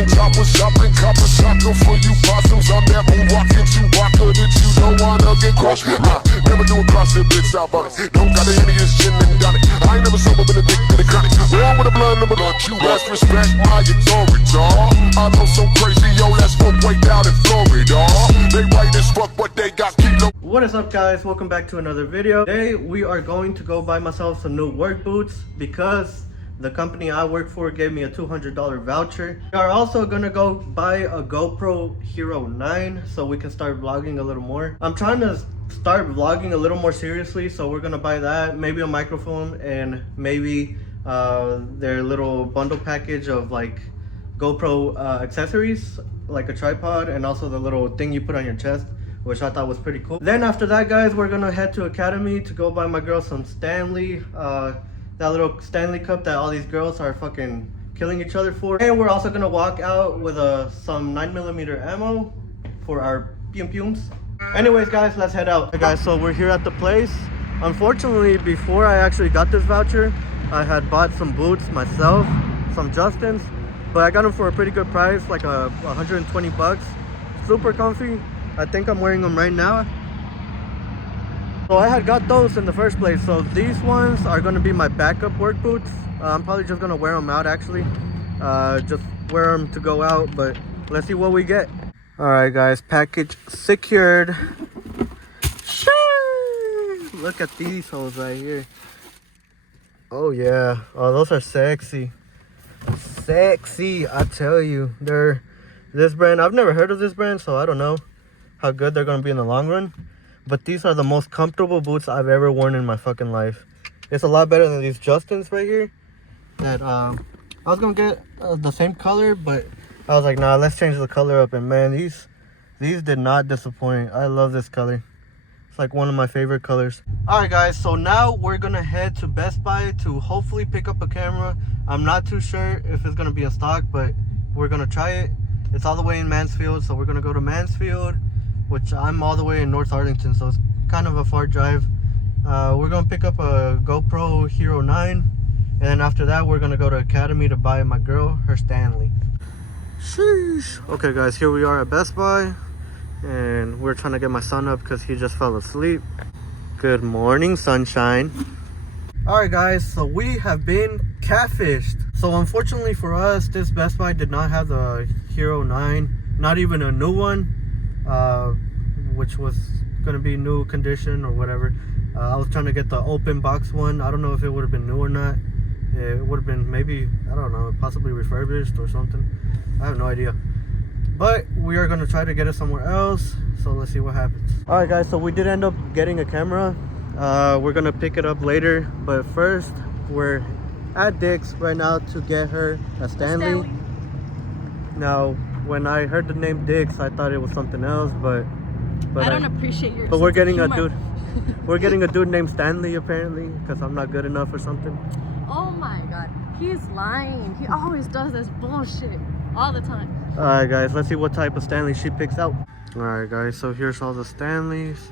Popping choppers, shopping copper soccer for you possums. I'm that moon rockin' Chewbacca that you don't wanna get crushed with. Never do a CrossFit, bitch, out about it. Don't got any of this gin and done it. I ain't never sober, been addicted to chronic. Born with a blood number, not you. Best respect my authority, dawg. I know some crazy, yo, that's what way down in Florida. They white as fuck, but they got kilo. What is up, guys? Welcome back to another video. Today we are going to go buy myself some new work boots because the company I work for gave me a $200 voucher. We are also gonna go buy a GoPro Hero 9 so we can start vlogging a little more. I'm trying to start vlogging a little more seriously, so we're gonna buy that, maybe a microphone, and maybe their little bundle package of like GoPro accessories, like a tripod and also the little thing you put on your chest, which I thought was pretty cool. Then after that, guys, we're gonna head to Academy to go buy my girl some Stanley, that little Stanley cup that all these girls are fucking killing each other for. And we're also gonna walk out with some 9mm ammo for our pium-piums. Anyways, guys, let's head out. Okay, guys, so we're here at the place. Unfortunately, before I actually got this voucher, I had bought some boots myself, some Justins, but I got them for a pretty good price, like 120 bucks. Super comfy. I think I'm wearing them right now. So I had got those in the first place. So these ones are going to be my backup work boots. I'm probably just going to wear them out, actually. Just wear them to go out, but let's see what we get. All right, guys, package secured. Look at these hoes right here. Oh yeah, oh, those are sexy. Sexy, I tell you. They're this brand. I've never heard of this brand, so I don't know how good they're gonna be in the long run, but these are the most comfortable boots I've ever worn in my fucking life. It's a lot better than these Justins right here that I was gonna get the same color, but I was like, nah, let's change the color up. And man, these did not disappoint. I love this color. It's like one of my favorite colors. All right, guys, so now we're gonna head to Best Buy to hopefully pick up a camera. I'm not too sure if it's gonna be in stock, but we're gonna try it. It's all the way in Mansfield, so we're gonna go to Mansfield, which I'm all the way in North Arlington, so it's kind of a far drive. We're gonna pick up a GoPro Hero 9, and then after that we're gonna go to Academy to buy my girl her Stanley. Sheesh. Okay, guys, here we are at Best Buy, and we're trying to get my son up because he just fell asleep. Good morning, sunshine. All right, guys, so we have been catfished. So unfortunately for us, this Best Buy did not have the Hero 9, not even a new one, which was gonna be new condition or whatever. I was trying to get the open box one. I don't know if it would have been new or not. It would have been maybe, I don't know, possibly refurbished or something. I have no idea. But we are gonna try to get it somewhere else, so let's see what happens. All right, guys, so we did end up getting a camera. We're gonna pick it up later, but first we're at Dick's right now to get her a Stanley. Now, when I heard the name Dick's, I thought it was something else, but I don't appreciate your. But we're getting a dude. We're getting a dude named Stanley apparently, because I'm not good enough or something. Oh my god, he's lying. He always does this bullshit all the time. All right, guys, let's see what type of Stanley she picks out. All right, guys, so here's all the Stanleys.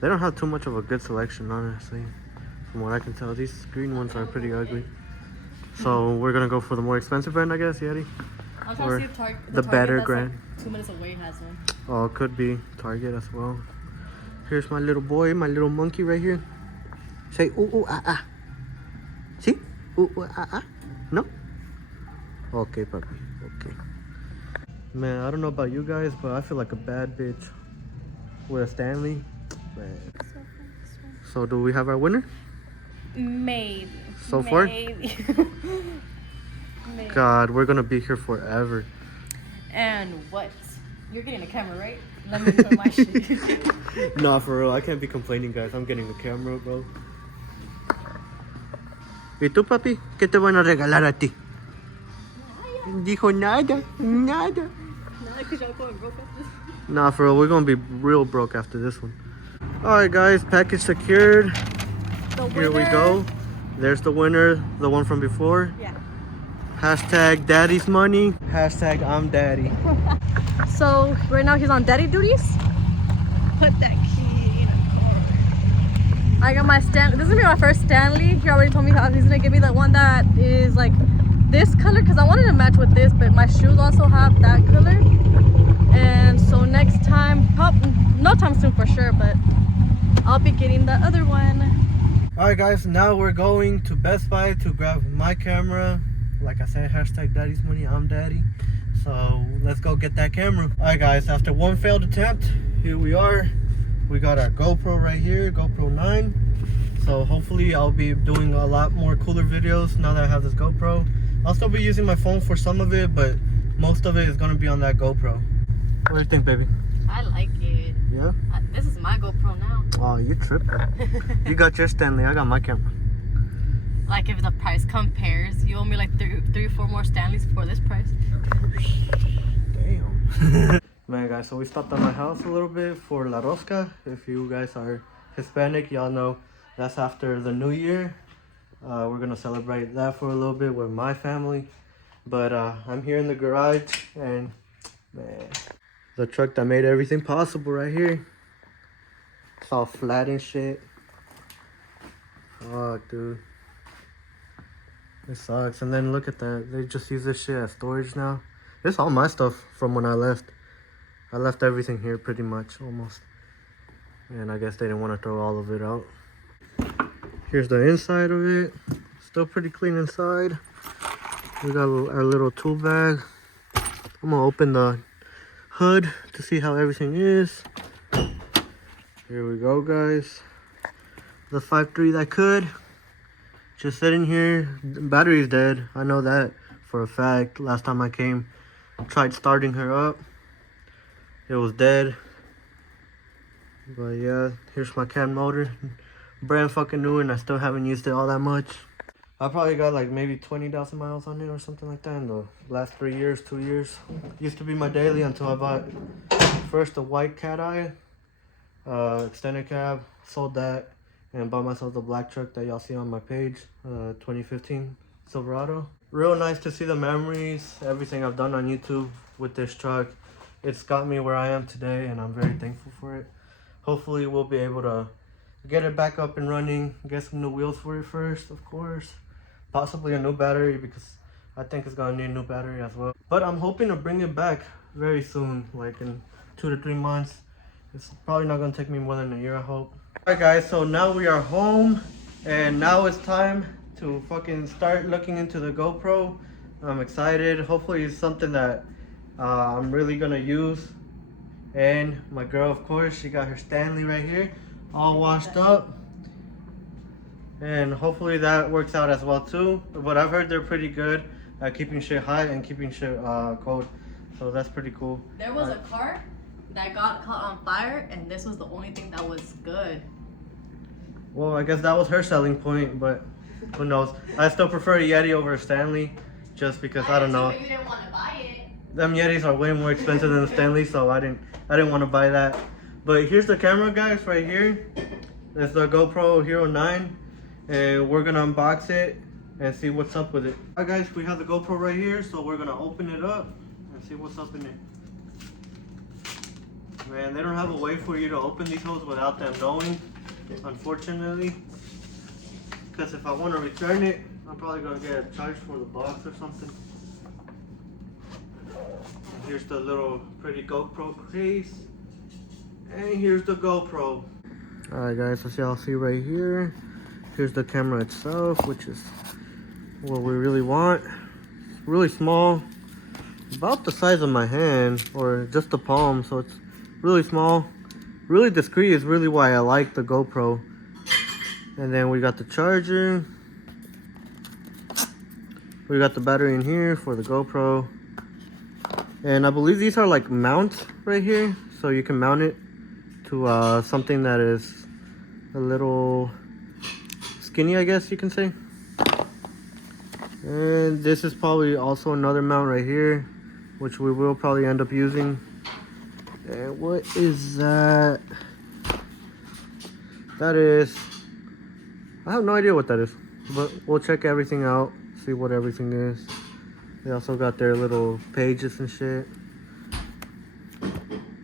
They don't have too much of a good selection, honestly, from what I can tell. These green ones are pretty ugly. So we're gonna go for the more expensive brand, I guess, Yeti. I'm trying to see if the Target better that's brand. Like 2 minutes away has one. Oh, it could be Target as well. Here's my little boy, my little monkey right here. Say ooh ooh ah ah. See? Ooh ooh ah ah. No? Okay, puppy. Okay. Man, I don't know about you guys, but I feel like a bad bitch with a Stanley. Man. So do we have our winner? Maybe. So far? Maybe. God, we're gonna be here forever. And what? You're getting a camera, right? Let me put my shit. Nah, for real, I can't be complaining, guys. I'm getting a camera, bro. ¿Y tú, papi? ¿Qué te van a regalar a ti? Dijo nada, nada. Nah, for real, we're gonna be real broke after this one. Alright, guys, package secured. Here we go. There's the winner, the one from before. Yeah. Hashtag daddy's money. Hashtag I'm daddy. So right now he's on daddy duties. Put that key in a car. I got my Stanley. This is gonna be my first Stanley. He already told me how he's gonna give me the one that is like this color because I wanted to match with this, but my shoes also have that color. And so next time, no time soon for sure, but I'll be getting the other one. Alright guys, now we're going to Best Buy to grab my camera. Like I said, hashtag daddy's money, I'm daddy. So let's go get that camera. Alright guys, after one failed attempt, here we are. We got our GoPro right here, GoPro 9. So hopefully I'll be doing a lot more cooler videos now that I have this GoPro. I'll still be using my phone for some of it, but most of it is gonna be on that GoPro. What do you think, baby? I like it. Yeah? This is my GoPro now. Oh, you tripping. You got your Stanley, I got my camera. Like if the price compares, you owe me like three, 4 more Stanleys for this price. Damn. Man, guys, so we stopped at my house a little bit for La Rosca. If you guys are Hispanic, y'all know that's after the New Year. We're gonna celebrate that for a little bit with my family. But I'm here in the garage, and man, the truck that made everything possible right here. It's all flat and shit. Fuck, dude. It sucks. And then look at that. They just use this shit as storage now. It's all my stuff from when I left. I left everything here pretty much, almost. And I guess they didn't want to throw all of it out. Here's the inside of it. Still pretty clean inside. We got our little tool bag. I'm gonna open the hood to see how everything is. Here we go, guys. The 5.3 that could. Just sitting here. The battery's dead. I know that for a fact. Last time I came, tried starting her up. It was dead. But yeah, here's my cam motor. Brand fucking new, and I still haven't used it all that much. I probably got like maybe 20,000 miles on it or something like that in the last 3 years, 2 years. Used to be my daily until I bought first a white cat eye, extended cab, sold that, and bought myself the black truck that y'all see on my page, 2015 Silverado. Real nice to see the memories, everything I've done on YouTube with this truck. It's got me where I am today, and I'm very thankful for it. Hopefully we'll be able to get it back up and running, get some new wheels for it first, of course. Possibly a new battery, because I think it's gonna need a new battery as well. But I'm hoping to bring it back very soon, like in 2 to 3 months. It's probably not gonna take me more than a year, I hope. Alright guys, so now we are home, and now it's time to fucking start looking into the GoPro. I'm excited. Hopefully it's something that I'm really gonna use. And my girl, of course, she got her Stanley right here, all washed up. And hopefully that works out as well too. But I've heard they're pretty good at keeping shit hot and keeping shit cold. So that's pretty cool. There was a car that got caught on fire, and this was the only thing that was good. Well, I guess that was her selling point, but who knows. I still prefer a Yeti over a Stanley, just because I don't know. You didn't want to buy it. Them Yetis are way more expensive than the Stanley, so I didn't want to buy that. But here's the camera, guys, right here. It's the GoPro Hero 9, and we're gonna unbox it and see what's up with it. Alright guys, we have the GoPro right here, so we're gonna open it up and see what's up in it. Man, they don't have a way for you to open these holes without them knowing, unfortunately. Because if I want to return it, I'm probably gonna get charged for the box or something. And here's the little pretty GoPro case. And here's the GoPro. Alright guys, as y'all see right here, here's the camera itself, which is what we really want. It's really small, about the size of my hand, or just the palm, so it's really small. Really discreet is really why I like the GoPro. And then we got the charger. We got the battery in here for the GoPro. And I believe these are like mounts right here, so you can mount it to something that is a little skinny, I guess you can say. And this is probably also another mount right here, which we will probably end up using. And what is that? That is, I have no idea what that is, but we'll check everything out, see what everything is. They also got their little pages and shit.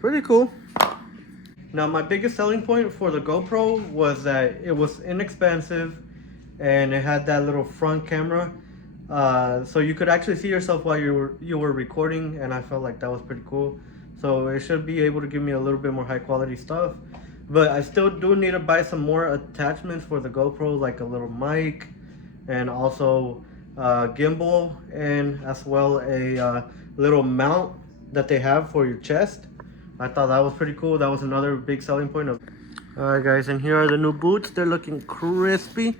Pretty cool. Now my biggest selling point for the GoPro was that it was inexpensive and it had that little front camera. so you could actually see yourself while you were recording, and I felt like that was pretty cool. So it should be able to give me a little bit more high quality stuff. But I still do need to buy some more attachments for the GoPro, like a little mic, and also gimbal, and as well a little mount that they have for your chest. I thought that was pretty cool. That was another big selling point of. Alright guys, and here are the new boots. They're looking crispy.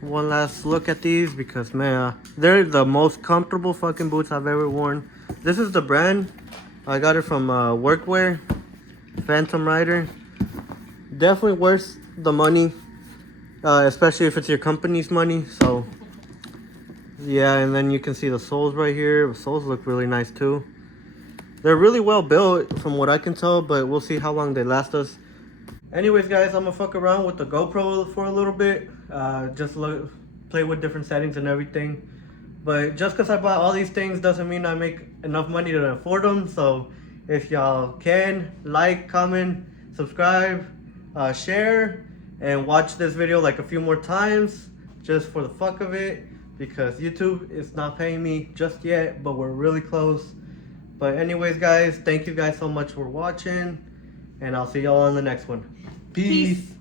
One last look at these because man, they're the most comfortable fucking boots I've ever worn. This is the brand. I got it from Workwear, Phantom Rider. Definitely worth the money, especially if it's your company's money. So yeah, and then you can see the soles right here. The soles look really nice too. They're really well built from what I can tell, but we'll see how long they last us. Anyways guys, I'm gonna fuck around with the GoPro for a little bit. Just play with different settings and everything. But just because I bought all these things doesn't mean I make enough money to afford them. So if y'all can, like, comment, subscribe, share, and watch this video like a few more times just for the fuck of it, because YouTube is not paying me just yet, but we're really close. But anyways guys, thank you guys so much for watching, and I'll see y'all on the next one. Peace.